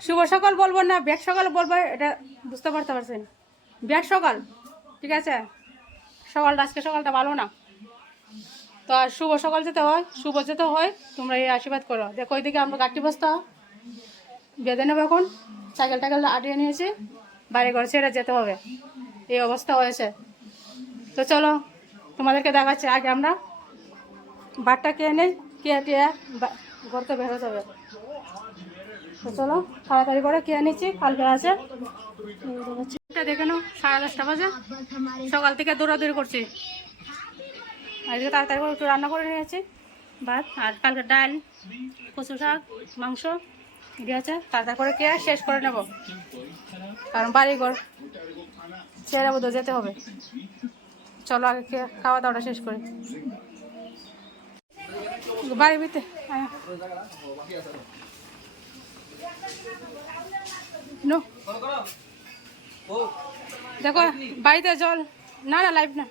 শুভ সকাল বলব না, ব্যাগ সকাল বলব, এটা বুঝতে পারতে পারছেন। ব্যাগ সকাল, ঠিক আছে? সকালটা, আজকে সকালটা ভালো না। তো আর শুভ সকাল যেতে হয়, শুভ যেতে হয়, তোমরা এই আশীর্বাদ করো। দেখো ওইদিকে আমরা গাঠি বস্তা বেঁধে নেব এখন। সাইকেল টাইকেল আটিয়ে নিয়েছি বাড়ি ঘর ছেড়ে যেতে হবে। এই অবস্থা হয়েছে। তো চলো, তোমাদেরকে দেখাচ্ছি, আগে আমরা বাটটা কে নেই, কে টিয়ে বা- ঘরতে বেরোতে হবে তো চলো, তাড়াতাড়ি করে কে নিচ্ছি কালকে আছে। দেখে নাও, সাড়ে দশটা বাজে। সকাল থেকে দৌড়াদৌড়ি করছি। আজকে তাড়াতাড়ি করে একটু রান্না করে নিয়েছি ভাত আর কালকে ডাল, কচু শাক, মাংস আছে। তাড়াতাড়ি করে কে শেষ করে নেব। কারণ বাড়ি ঘর ছেড়ে বোধ যেতে হবে। চলো, আগে কে খাওয়া দাওয়াটা শেষ করি। বাড়ির ভিতরে। নো। দেখো বাড়িতে জল। না না লাইভ না।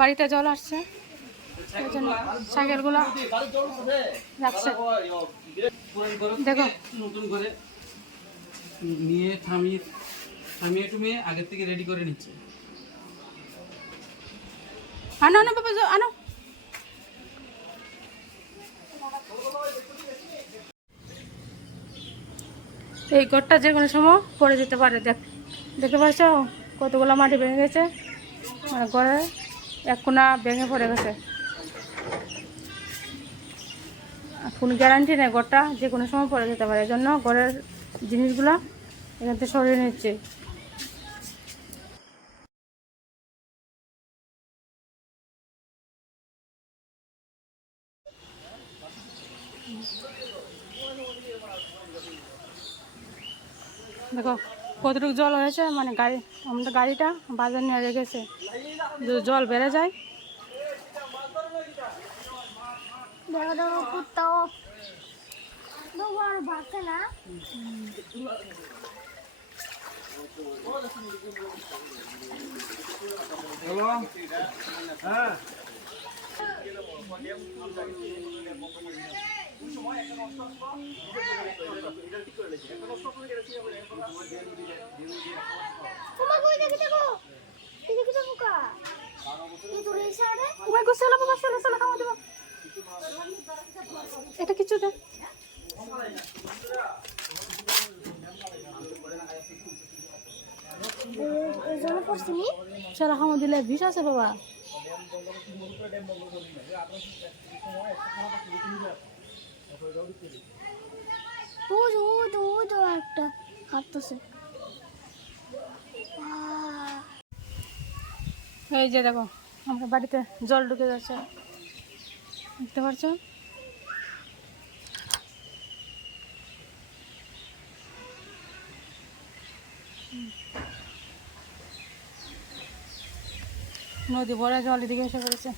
বাড়িতে জল আসছে। সাইকেলগুলো রাখছে। দেখো। নতুন করে নিয়ে থামিয়ে থামিয়ে টুমিয়ে আগের থেকে রেডি করে নিচ্ছে। আনো আনো বাবা আনো। এই ঘরটা যে কোনো সময় পড়ে যেতে পারে, দেখ। দেখতে পাচ্ছ? কতগুলো মাটি ভেঙে গেছে। আর ঘরে এক কোনা ভেঙে পড়ে গেছে। কোনো গ্যারান্টি নেই, ঘরটা যে কোনো সময় পড়ে যেতে পারে। এই জন্য ঘরের জিনিসগুলো এখান থেকে সরিয়ে নিচ্ছে দেখো কতটুকু জল হয়েছে? মানে গাড়ি আমাদের গাড়িটা বাজার নিয়ে রেখেছে। যদি জল বেড়ে যায়। কই দেখি এটা কিছু দে। জন্য খাওয়া দিলে বিষ আছে বাবা। হাঁটতেছে। এই যে দেখো আমরা বাড়িতে জল ঢুকে যাচ্ছে। দেখতে পাচ্ছ? নদী ভরা জল এদিকে এসে পড়েছে।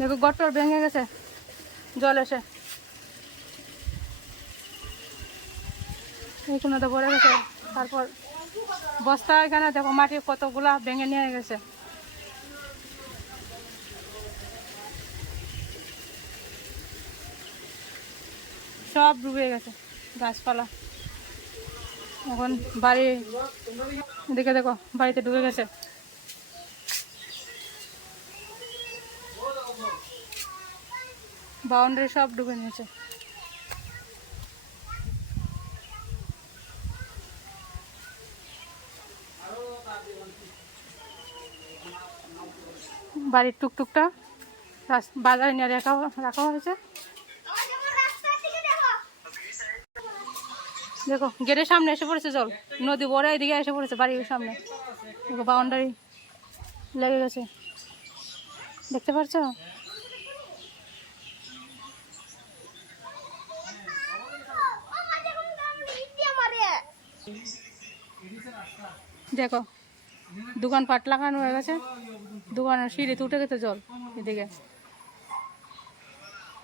দেখো গটর ভেঙে গেছে। জল এসে। এইখানে তো ভরে গেছে। তারপর বস্তা এখানে, দেখো মাটি কতগুলা ভেঙে নিয়ে গেছে। সব ডুবে গেছে গাছপালা। এখন বাড়ি দেখে দেখো, বাড়িতে ডুবে গেছে। বাউন্ডারি সব ডুবে নিয়েছে। বাড়ির টুকটুকটা বাজারে নিয়ে রাখা রাখা হয়েছে। দেখো, গেটের সামনে এসে পড়েছে জল। নদী বড় এদিকে এসে পড়েছে বাড়ির সামনে। দেখো, বাউন্ডারি লেগে গেছে। দেখতে পাচ্ছ দেখো, দোকান পাট লাগানো হয়ে গেছে। দোকানের সিঁড়িতে উঠে গেছে জল এদিকে।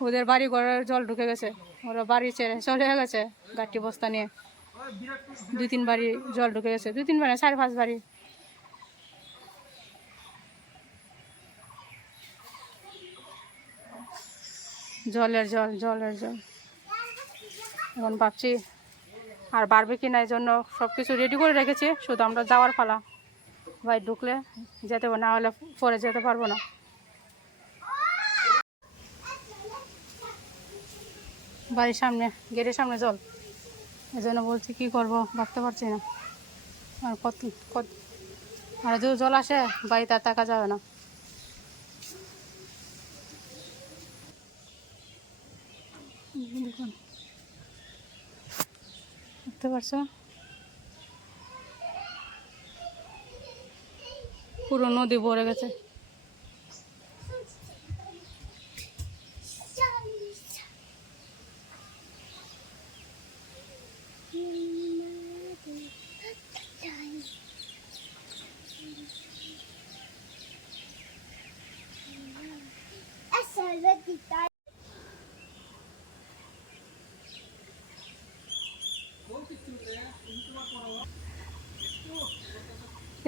ওদের বাড়ি ঘরের জল ঢুকে গেছে। ওরা বাড়ি ছেড়ে চলে গেছে গাঠি বস্তা নিয়ে। দুই তিন বাড়ি জল ঢুকে গেছে। দুই তিন বাড়ি সাড়ে পাঁচ বাড়ি। জলের জল জলের জল। এখন ভাবছি আর বাড়বে কি না এই জন্য সব কিছু রেডি করে রেখেছি। শুধু আমরা যাওয়ার পালা। ভাই ঢুকলে যেতে না হলে পরে যেতে পারব না। বাড়ির সামনে গেটের সামনে জল এই জন্য বলছি কী করব, ভাবতে পারছি না। আর কত কত, আর যদি জল আসে বাড়িতে আর থাকা যাবে না। দেখুন দেখতে পারছ? পুরো নদী ভরে গেছে।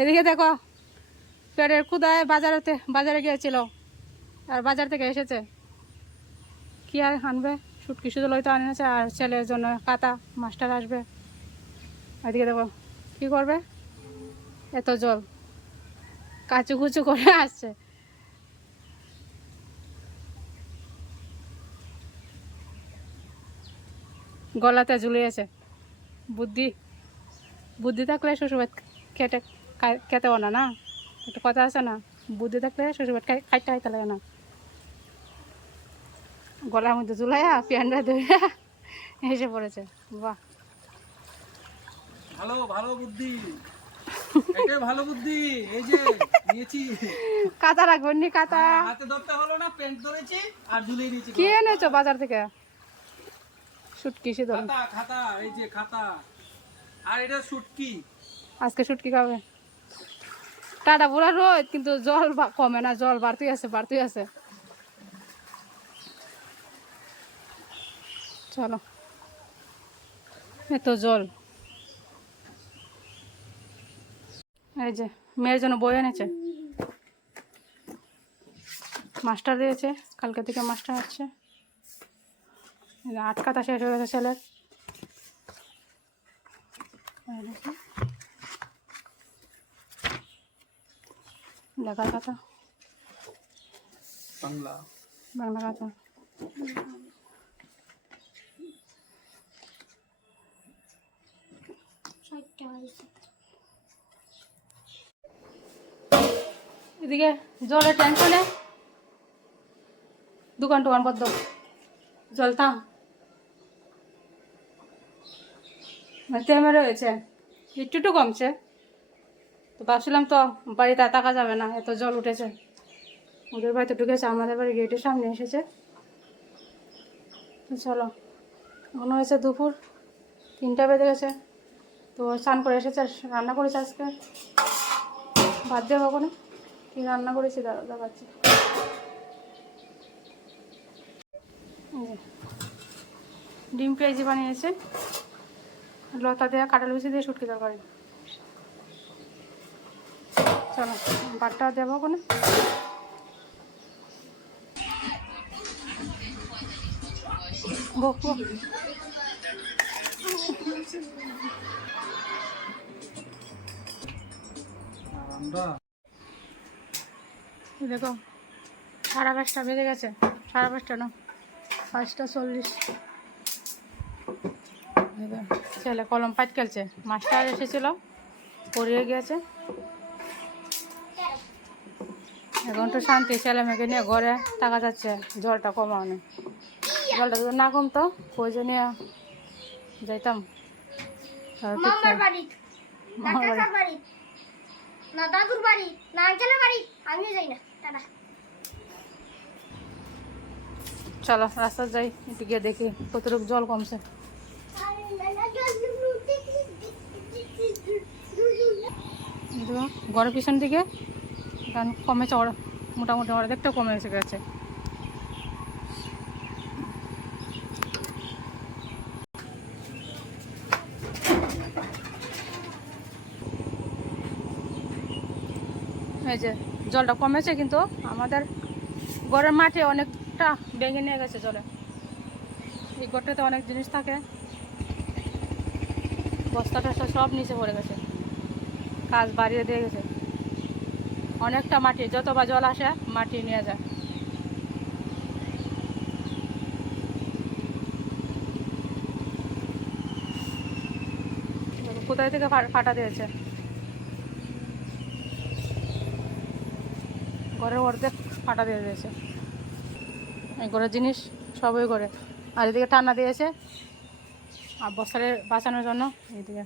এদিকে দেখো, পেটের ক্ষুদায় বাজারেতে, বাজারে গিয়েছিল আর বাজার থেকে এসেছে। কি আর আনবে? সুটকি শুধু লইতে আনেছে আর ছেলের জন্য কাতা মাস্টার আসবে। এদিকে দেখো, কি করবে? এত জল। কাচু কুচু করে আসছে। গলাতে ঝুলিয়েছে। বুদ্ধি বুদ্ধি থাকলে শ্বশুরবাদ খেটে খাই- খেতে না না? একটা কথা আছে না? বুদ্ধি থাকলে শ্বশুরবাদ খাই খাইতে খাইতে লাগে না? গলার মধ্যে ঝুলাইয়া প্যান্ডা ধরে এসে পড়েছে। বাহ। ভালো ভালো বুদ্ধি। এটাই ভালো বুদ্ধি এই যে নিয়েছি। কাতা রাখবেন নি কাতা হাতে ধরতে হলো না প্যান্ট ধরেছি আর ঝুলিয়ে কি এনেছো বাজার থেকে? শুটকি শীতল খাতা খাতা এই যে খাতা। আর এটা শুটকি আজকে শুটকি খাবে? টাটা পুরা রোদ, কিন্তু জল কমে না, জল বাড়তেই আছে বাড়তেই আছে। চলো। এত জল। এই যে, মেয়ের জন্য বই এনেছে। মাস্টার দিয়েছে, কালকে থেকে মাস্টার আসছে। এই যে আট কাতা শেষ হয়ে গেছে ছেলের। দেখো। কথা বাংলা বাংলা কথা এদিকে জলের টেনশনে দোকান টোকান বদ্ধ জল থাম মানে তেমে রয়েছে একটু কমছে। তো ভাবছিলাম তো বাড়িতে তাকা যাবে না, এত জল উঠেছে। ওদের বাড়িতে ঢুকেছে, আমাদের বাড়ি গেটের সামনে এসেছে। চলো, এখন হয়েছে দুপুর, তিনটা বেজে গেছে। তো স্নান করে এসেছে, রান্না করেছে আজকে। ভাত দেবো ওখানে কি রান্না করেছি দাঁড়া দেখাচ্ছি। ডিম পেঁয়াজি বানিয়েছে। লতা দেওয়া কাঁঠাল বিচি দিয়ে শুটকি তরকারি। চলো ভাতটা দেবো এই দেখো, সাড়ে পাঁচটা বেজে গেছে, সাড়ে পাঁচটা না, পাঁচটা চল্লিশ। ছেলে কলম পাট খেলছে মাস্টার এসেছিল, পড়িয়ে গিয়েছে। এখন তো শান্তি ছেলে মেয়েকে নিয়ে ঘরে টাকা যাচ্ছে জলটা কমানো জলটা যদি না কমতো প্রয়োজনীয় যাইতাম না দাদুর বাড়ি না বাড়ি আমিও যাই না টাটা চলো রাস্তা যাই একটু গিয়ে দেখি কতটুকু জল কমছে ঘরের পিছন দিকে কারণ কমেছে মোটামুটি অর্ধেকটা কমে এসে গেছে। এই যে, জলটা কমেছে কিন্তু আমাদের গড়ের মাঠে অনেকটা ভেঙে নিয়ে গেছে জলে। এই ঘরটাতে অনেক জিনিস থাকে। বস্তা টস্তা সব নিচে পড়ে গেছে। কাজ বাড়িয়ে দিয়ে গেছে। অনেকটা মাটি, যতবার জল আসে, মাটি নিয়ে যায়। কোথায় থেকে ফাটা দিয়েছে? ঘরের অর্ধেক ফাটা দিয়ে দিয়েছে। এই ঘরের জিনিস সবই করে আর এদিকে টানা দিয়েছে। আর বস্তারে বাঁচানোর জন্য এইদিকে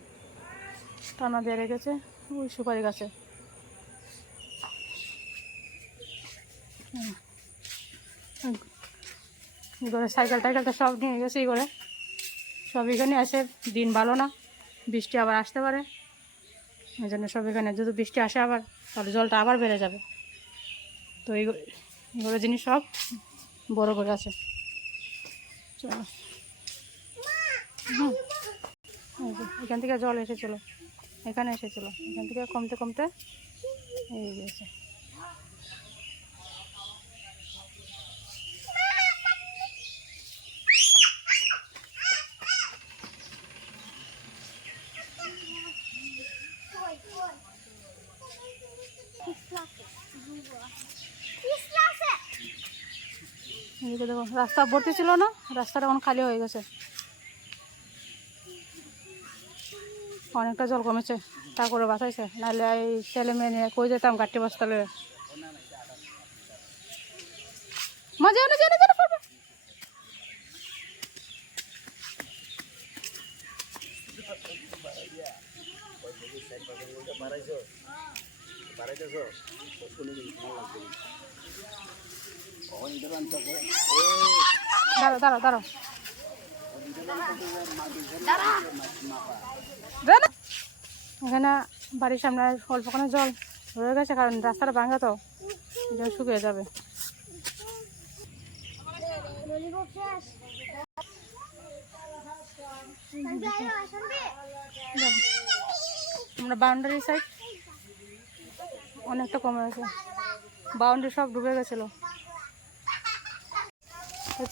টানা দিয়ে রেখেছে। ওই সুপারি গাছে হুম। এই ঘরে সাইকেল টাইকেলটা সব নিয়ে গেছে এই ঘরে। সব এখানে আসে দিন ভালো না, বৃষ্টি আবার আসতে পারে। ওই জন্য সব এখানে, যদি বৃষ্টি আসে আবার, তাহলে জলটা আবার বেড়ে যাবে। তো এই এগুলো জিনিস সব বড় করে আছে। চলো। এখান থেকে জল এসেছিল। এখানে এসেছিল। এখান থেকে কমতে কমতে এই গেছে এদিকে দেখো রাস্তা ভর্তি ছিল না রাস্তাটা এখন খালি হয়ে গেছে। অনেকটা জল কমেছে তা করে বাঁচাইছে। নাহলে এই ছেলে মেয়ে নিয়ে কই যেতাম গাঠি বস্তা লয়ে। মা যেও না যেও না, পড়বে। দাঁড়াও দাঁড়াও দাঁড়াও দে না। এখানে বাড়ির সামনে অল্পখানে জল হয়ে গেছে, কারণ রাস্তাটা ভাঙা তো জল শুকিয়ে যাবে। আমরা বাউন্ডারি সাইড অনেকটা কমে গেছে। বাউন্ডারি সব ডুবে গেছিল।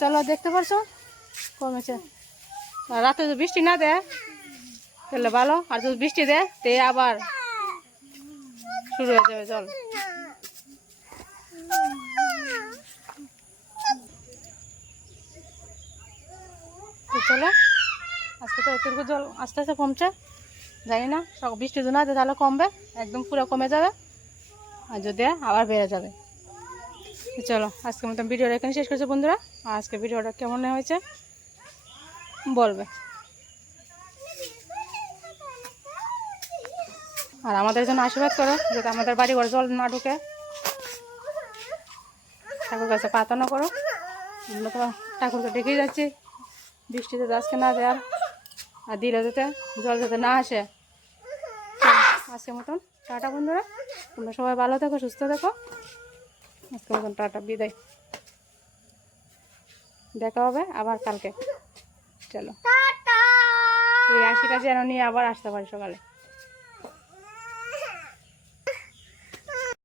চলো, দেখতে পারছ? কমেছে রাতে যদি বৃষ্টি না দেয়, তাহলে ভালো। আর যদি বৃষ্টি দেয়, তে আবার শুরু হয়ে যাবে জল চলো, আজকে তো এতটুকু জল আস্তে আস্তে কমছে। জানি না বৃষ্টি যদি না দেয়, তাহলে কমবে, একদম পুরো কমে যাবে। আর যদি আবার বেড়ে যাবে। চলো আজকে মতন ভিডিওটা এখানে শেষ করছে বন্ধুরা। আজকে ভিডিওটা কেমন হয়েছে? বলবে। আর আমাদের জন্য আশীর্বাদ করো, যাতে আমাদের বাড়ি ঘরে জল না ঢুকে। ঠাকুর কাছে প্রার্থনা করো। আমরা তো ঠাকুরকে ডেকেই যাচ্ছি। বৃষ্টিতে আজকে না দেয়ার আর দিলে যাতে জল যাতে না আসে। আজকের মতন টাটা বন্ধুরা। তোমরা সবাই ভালো থেকো, সুস্থ থেকো। আজকের মতন টাটা বিদায়। দেখা হবে আবার কালকে। চলো। এই আশিটা যেন নিয়ে আবার আসতে পারি সকালে।